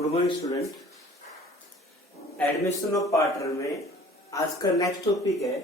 Good morning student. Admission of partner में आज का नेक्स्ट टॉपिक है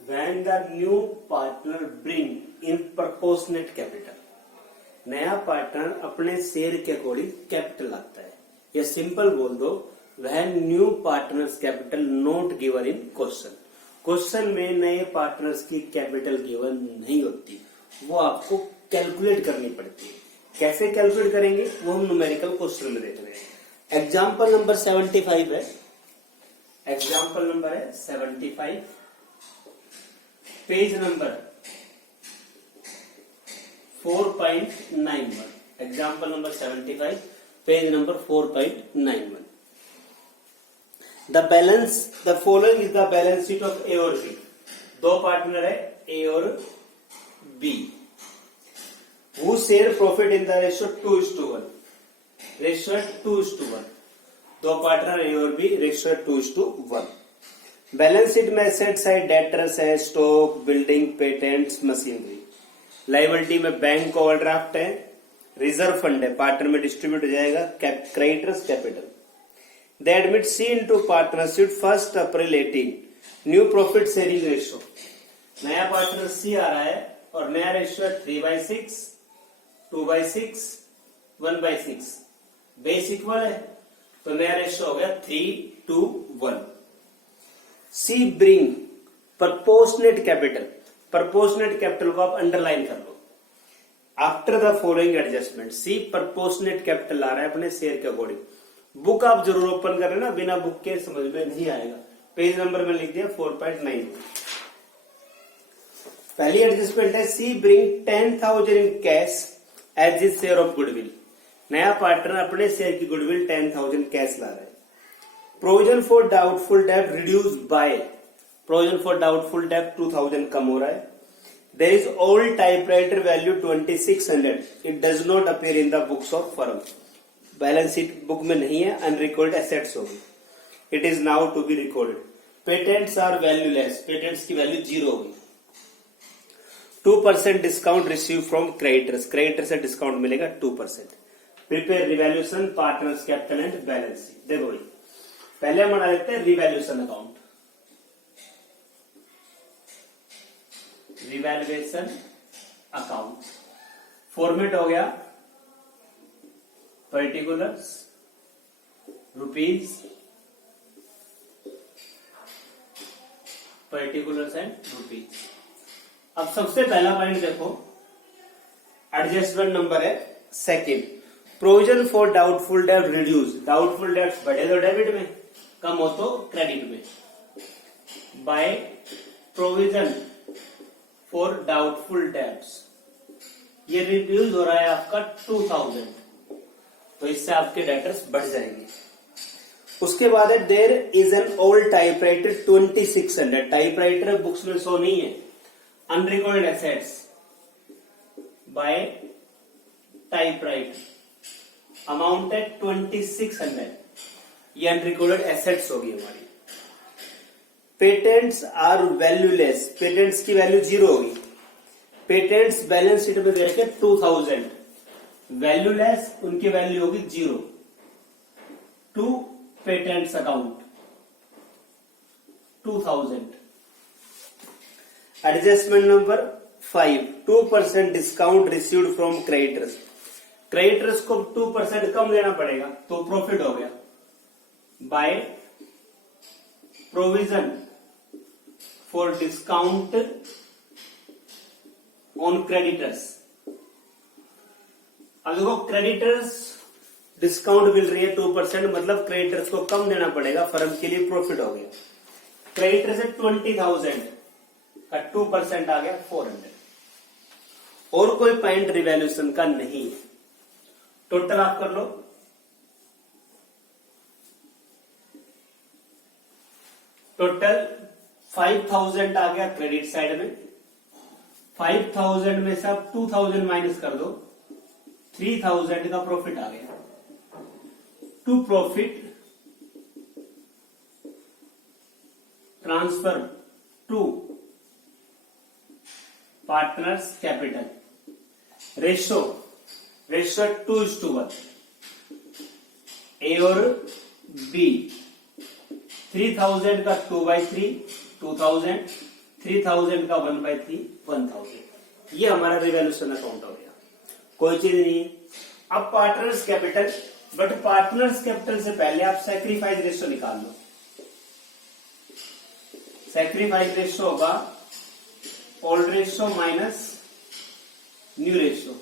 when the new partner bring in proportionate capital. नया partner अपने शेयर के अकॉर्डिंग कैपिटल लाता है, या सिंपल बोल दो when new partners capital not given in question. Question में नए पार्टनर्स की कैपिटल गिवन नहीं होती, वो आपको कैलकुलेट करनी पड़ती है। कैसे कैलकुलेट करेंगे वो हम न्यूमेरिकल क्वेश्चन में देख रहे हैं। एग्जाम्पल नंबर 75 है, एग्जाम्पल नंबर है 75, page number 4.91। Example number 75, page number 4.91। The balance the following is the balance sheet of A और बी। दो पार्टनर है ए और B, who share profit in the ratio 2:1। Ratio 2:1। दो partner A और B, ratio 2:1। Balance sheet में asset side debtors है, stock, building, patents, machinery. Liability में bank overdraft है, रिजर्व फंड है, पार्टनर में डिस्ट्रीब्यूट हो जाएगा, creditors capital. They admit C into partnership 1 April 18। New profit sharing ratio, नया पार्टनर सी आ रहा है और नया रेशियो 3/6, 2/6, 1/6। बेस इक्वल है तो नया रेशियो हो गया 3:1। C bring proportionate capital. Proportionate capital को आप अंडरलाइन कर लो। After the following adjustment, C proportionate capital ला रहा है अपने शेयर के अकॉर्डिंग। बुक आप जरूर ओपन कर लेना, बिना बुक के समझ में नहीं आएगा। पेज नंबर में लिख दिया 4.9। पहली एडजस्टमेंट है सी bring 10,000 in cash as is share of goodwill. नया पार्टनर अपने शेयर की गुडविल 10,000 कैश ला रहा है। प्रोविजन फॉर डाउटफुल डेब्ट reduce by, provision for doubtful डेब्ट 2,000 कम हो रहा है। There is old typewriter value 2600, it does not appear in the books of firm. Balance sheet book में नहीं है, अनरिकॉर्ड एसेट्स होगी, it is now to be recorded. Patents are valueless, patents की value 0 होगी। 2% discount receive from creditors, creditor से discount मिलेगा 2%। Prepare revaluation partners capital and balance sheet. देखो भाई, पहले हम बना लेते हैं revaluation account. Revaluation account format हो गया particulars, rupees, particulars and rupees. अब सबसे पहला पॉइंट देखो, एडजस्टमेंट नंबर है सेकंड, प्रोविजन फॉर डाउटफुल डेब्ट रिड्यूस। डाउटफुल डेब्ट बढ़े तो डेबिट में, कम हो तो क्रेडिट में। Bye provision for doubtful debts, ये रिड्यूस हो रहा है आपका 2000, तो इससे आपके डेटर्स बढ़ जाएंगे। उसके बाद है there is an old typewriter 2600। Typewriter books में शो नहीं है। Unrecorded assets by typewriter, amount है 2600, ये अनरिकॉर्डेड एसेट्स होगी हमारी। पेटेंट्स आर वैल्यूलेस, पेटेंट्स की वैल्यू 0 होगी। पेटेंट्स बैलेंस शीट में दे रखे 2000, वैल्यूलेस उनकी वैल्यू होगी 0। To patents account 2000। Adjustment number 5, 2% discount received from creditors. Creditors को 2% कम देना पड़ेगा तो प्रॉफिट हो गया। By provision for discount on creditors. अब देखो क्रेडिटर्स डिस्काउंट मिल रही है 2%, मतलब क्रेडिटर्स को कम देना पड़ेगा, फर्म के लिए प्रॉफिट हो गया। क्रेडिटर से 20,000 का 2% आ गया 400। और कोई पॉइंट रिवैल्यूएशन का नहीं है। टोटल आप कर लो, टोटल 5,000 आ गया क्रेडिट साइड में। 5,000 में से आप 2,000 माइनस कर दो, 3,000 का प्रॉफिट आ गया। To profit transfer to partners capital. Ratio 2:1। A और बी 3000 का 2/3 2000, 3000 का 1/3 1000। ये हमारा रिवॉल्यूशन अकाउंट हो गया, कोई चीज नहीं है। अब partners capital, but partners capital से पहले आप सैक्रिफाइस रेशियो निकाल लो। सैक्रिफाइस रेशियो होगा old ratio minus new ratio,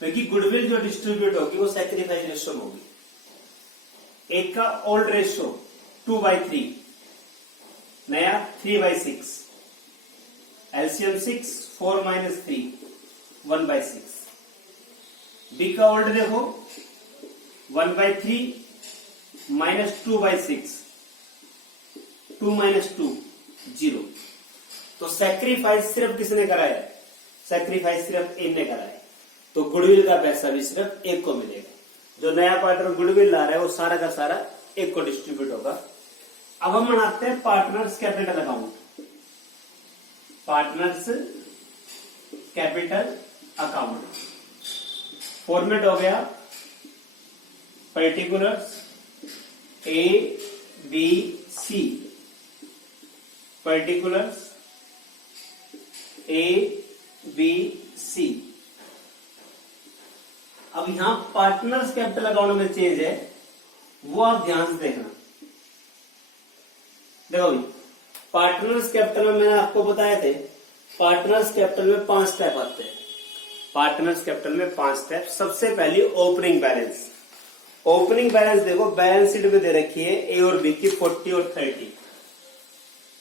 क्योंकि गुडविल जो डिस्ट्रीब्यूट होगी वो सैक्रिफाइस रेशियो में होगी। एक का ओल्ड रेशियो 2/3, नया 3/6, एलसीएम 6, 4 - 3 1/6। बी का ओल्ड देखो 1/3 - 2/6, 2 - 2 0। तो सैक्रिफाइस सिर्फ किसने करा है? सैक्रिफाइस सिर्फ ए ने करा है, तो गुडविल का पैसा भी सिर्फ एक को मिलेगा। जो नया पार्टनर गुडविल ला रहा है वो सारा का सारा एक को डिस्ट्रीब्यूट होगा। अब हम बनाते हैं partners capital account. Partners capital account format हो गया particulars A B C, particulars A B C. अब यहां पार्टनर्स कैपिटल अकाउंट में चेंज है, वो आप ध्यान से देखना। देखो भाई, पार्टनर्स कैपिटल में मैंने आपको बताए थे, पार्टनर्स कैपिटल में 5 स्टेप आते हैं। पार्टनर्स कैपिटल में 5 स्टेप। सबसे पहले ओपनिंग बैलेंस। ओपनिंग बैलेंस देखो, बैलेंस शीट में दे रखी है ए और बी की 40 और 30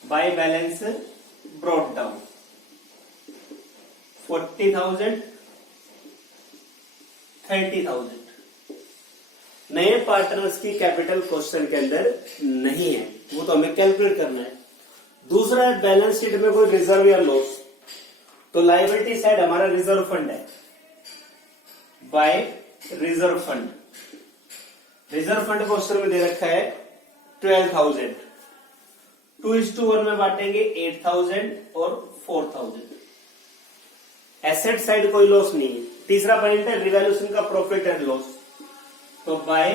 बाय बैलेंस ब्रॉट डाउन 40,000 30,000। नए पार्टनर्स की कैपिटल क्वेश्चन के अंदर नहीं है, वो तो हमें कैलकुलेट करना है। दूसरा है बैलेंस शीट में कोई रिजर्व या लॉस, तो लायबिलिटी साइड हमारा रिजर्व फंड है by reserve fund. Reserve fund question में दे रखा है 12,000, 2:1 में बांटेंगे 8,000 और 4,000। एसेट साइड कोई लॉस नहीं है। तीसरा पॉइंट है रिवैल्यूएशन का प्रॉफिट एंड लॉस, तो बाय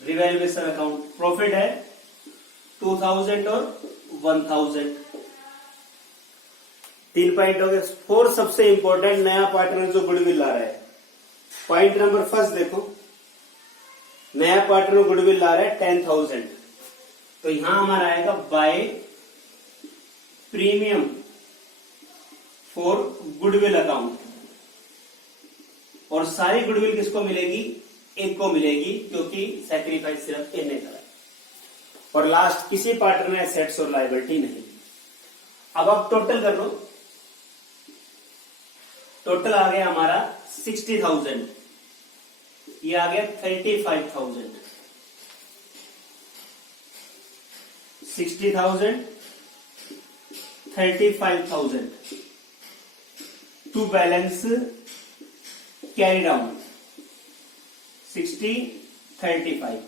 रिवैल्यूएशन अकाउंट प्रॉफिट है 2,000 और 1,000। 3 पॉइंट हो गए। 4 सबसे इंपॉर्टेंट, नया पार्टनर जो गुडविल ला रहा है। पॉइंट नंबर फर्स्ट देखो, नया पार्टनर गुडविल ला रहा है 10,000, तो यहां हमारा आएगा by premium for goodwill account. और सारी गुडविल किसको मिलेगी? एक को मिलेगी, क्योंकि सैक्रिफाइस सिर्फ ए ने करा है। और लास्ट, किसी पार्टनर में एसेट्स और लायबिलिटी नहीं। अब आप टोटल कर लो। टोटल आ गया हमारा 60,000, ये आ गया 35,000। 60,000 35,000 टू बैलेंस कैरी डाउन 60 35।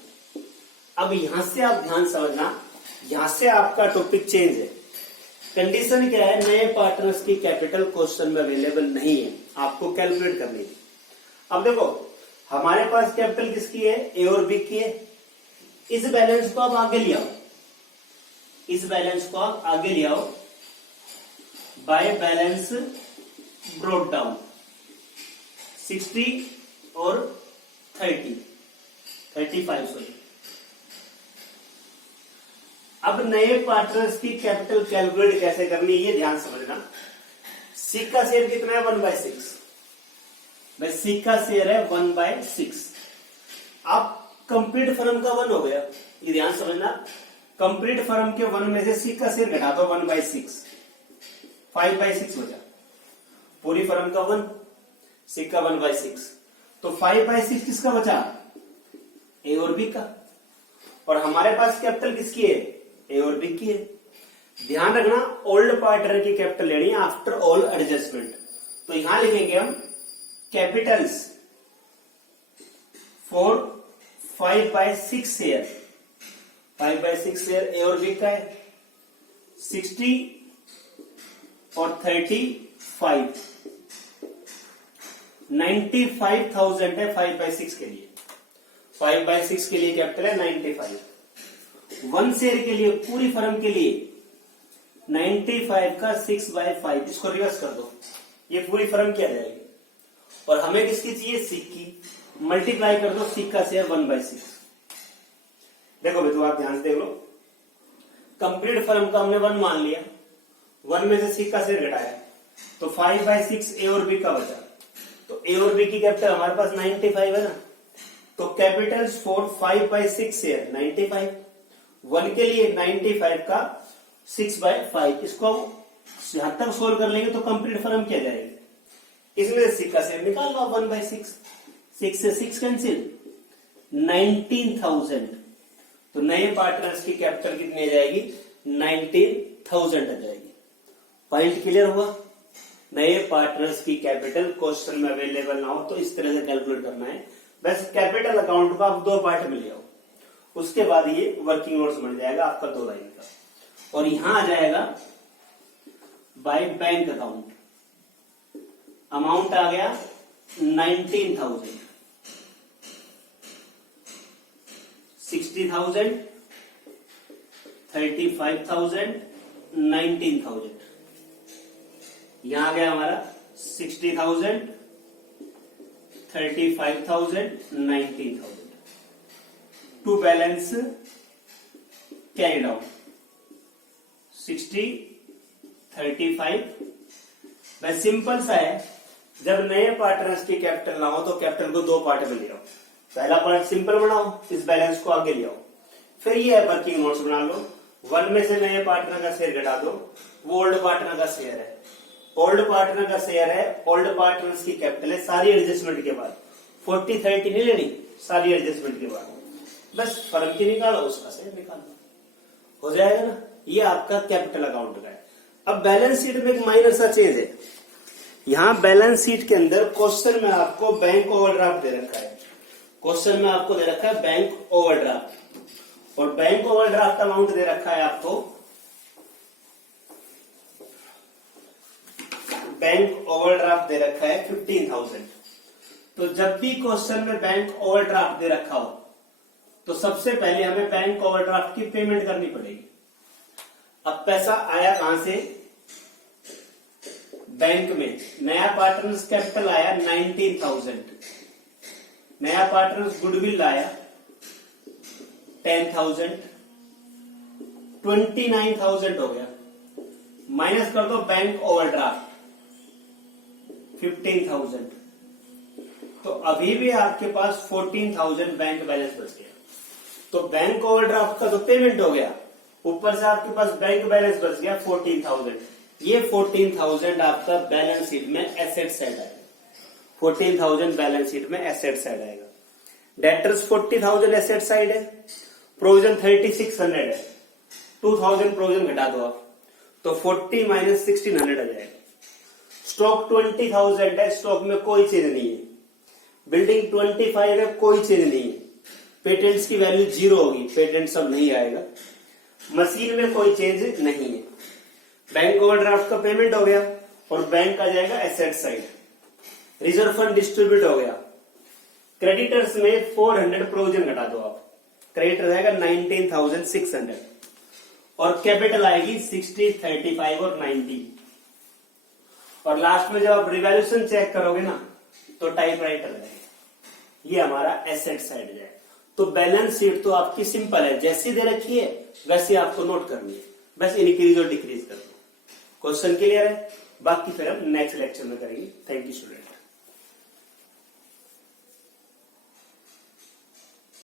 अब यहां से आप ध्यान समझना, यहां से आपका टॉपिक चेंज है। कंडीशन क्या है? नए पार्टनर्स की कैपिटल क्वेश्चन में अवेलेबल नहीं है, आपको कैलकुलेट करनी है। अब देखो, हमारे पास कैपिटल किसकी है? ए और बी की है। इस बैलेंस को आप आगे ले आओ, इस बैलेंस को आप आगे ले आओ बाय बैलेंस ब्रॉट डाउन 60 और 35 सॉरी। अब नए पार्टनर्स की कैपिटल कैलकुलेट कैसे करनी है, ये ध्यान समझना। सी का शेयर कितना है? 1/6। भाई सी का शेयर है 1/6। अब कंप्लीट फर्म का 1 हो गया, ये ध्यान समझना। कंप्लीट फर्म के 1 में से सी का शेयर घटा दो 1/6, 5/6 बचा। पूरी फर्म का 1, सी का 1/6, तो 5/6 किसका बचा? ए और बी का। और हमारे पास कैपिटल किसकी है? ए और बी की है। ध्यान रखना, ओल्ड पार्टनर की कैपिटल लेनी है आफ्टर ऑल एडजस्टमेंट। तो यहां लिखेंगे हम कैपिटल्स फॉर 5/6 शेयर। 5/6 शेयर ए और बी का है, 60 और 35, 95,000 है 5/6 के लिए। 5/6 के लिए कैपिटल है 95। 1 शेयर के लिए पूरी फर्म के लिए 95 का 6/5, इसको रिवर्स कर दो, ये पूरी फर्म क्या जाएगी। और हमें किसकी चाहिए, सीक की, मल्टीप्लाई कर दो सीक का शेयर 1/6। देखो भाई, तो आप ध्यान से देख लो, कंप्लीट फर्म का हमने 1 मान लिया, 1 में से सीक का शेयर घटाया, तो 5/6 ए और बी का बचा। तो ए और बी की कैपिटल हमारे पास 95 है ना, तो कैपिटल फॉर 5/6 शेयर 95, 1 के लिए 95 का 6/5, इसको यहां तक सोल्व कर लेंगे तो कंप्लीट फर्म क्या जाएगी, इसमें से सीक का शेयर निकाल लो 1/6, 6 से 6 कैंसिल, 19,000। तो नए पार्टनर्स की कैपिटल कितनी आ जाएगी, 19,000 आ जाएगी। पॉइंट क्लियर हुआ। नए पार्टनर्स की कैपिटल क्वेश्चन में अवेलेबल ना हो तो इस तरह से कैलकुलेट करना है। बस कैपिटल अकाउंट को आप 2 पार्ट में ले आओ, उसके बाद ये वर्किंग नोट्स बन जाएगा आपका 2 लाइन का, और यहां आ जाएगा बाय बैंक अकाउंट, अमाउंट आ गया 19,000, 60,000, 35,000, 19,000। यहां आ गया हमारा 60,000, 35,000, 19,000 टू बैलेंस कैरिड आउट 60, 35। बस सिंपल सा है, जब नए पार्टनर्स की कैपिटल ना हो तो कैपिटल को 2 पार्ट में ले आओ। पहला पार्ट सिंपल बनाओ, इस बैलेंस को आगे ले आओ, फिर ये है वर्किंग नोट्स बना लो। 1 में से नए पार्टनर का शेयर घटा दो, वो ओल्ड पार्टनर का शेयर है, ओल्ड पार्टनर का शेयर है, ओल्ड पार्टनर्स की कैपिटल है, सारी एडजस्टमेंट के बाद 40-30 नहीं लेनी, सारी एडजस्टमेंट के बाद बस फर्म की निकालो, उसका शेयर निकालो, हो जाएगा ना। ये आपका कैपिटल अकाउंट का है। अब बैलेंस शीट में एक माइनर सा चेंज है, यहां बैलेंस शीट के अंदर क्वेश्चन में आपको बैंक ओवरड्राफ्ट दे रखा है, क्वेश्चन में आपको दे रखा है बैंक ओवरड्राफ्ट, और बैंक ओवरड्राफ्ट अमाउंट दे रखा है आपको, बैंक ओवरड्राफ्ट दे रखा है 15,000। तो जब भी क्वेश्चन में बैंक ओवरड्राफ्ट दे रखा हो तो सबसे पहले हमें बैंक ओवरड्राफ्ट की पेमेंट करनी पड़ेगी। अब पैसा आया कहां से, बैंक में। नया पार्टनर्स कैपिटल आया 19,000, नया पार्टनर्स गुडविल लाया 10,000, 29,000 हो गया, माइनस कर दो बैंक ओवरड्राफ्ट 15,000, तो अभी भी आपके पास 14,000 बैंक बैलेंस बच गया। तो बैंक ओवरड्राफ्ट का तो पेमेंट हो गया, ऊपर से आपके पास बैंक बैलेंस बच गया 14,000। ये 14,000 आपका बैलेंस शीट में एसेट साइड आएगा, 14,000 बैलेंस शीट में एसेट साइड आएगा। डेटर्स 40,000 एसेट साइड है, प्रोविजन 3600 है, 2,000 प्रोविजन घटा दो आप, तो 40 माइनस 1600 आ जाएगा। स्टॉक 20,000 है, स्टॉक में कोई चेंज नहीं है। बिल्डिंग 25 है, कोई चेंज नहीं है। पेटेंट्स की वैल्यू 0 होगी, पेटेंट सब नहीं आएगा। मशीन में कोई चेंज नहीं है। बैंक ओवरड्राफ्ट का पेमेंट हो गया और बैंक आ जाएगा asset side. Reserve fund distribute हो गया। क्रेडिटर्स में 400 प्रोविजन घटा दो आप, क्रेडिटर आएगा 19,600 और कैपिटल आएगी 60, 35 और 90। और लास्ट में जब आप रिवैल्यूएशन चेक करोगे ना तो टाइपराइटर रहेगा। ये हमारा एसेट साइड जाएगा। तो बैलेंस शीट तो आपकी सिंपल है, जैसी दे रखी है वैसे आपको नोट करनी है, बस इंक्रीज और डिक्रीज कर दो। क्वेश्चन क्लियर है, बाकी फिर हम नेक्स्ट लेक्चर में करेंगे। Thank you student.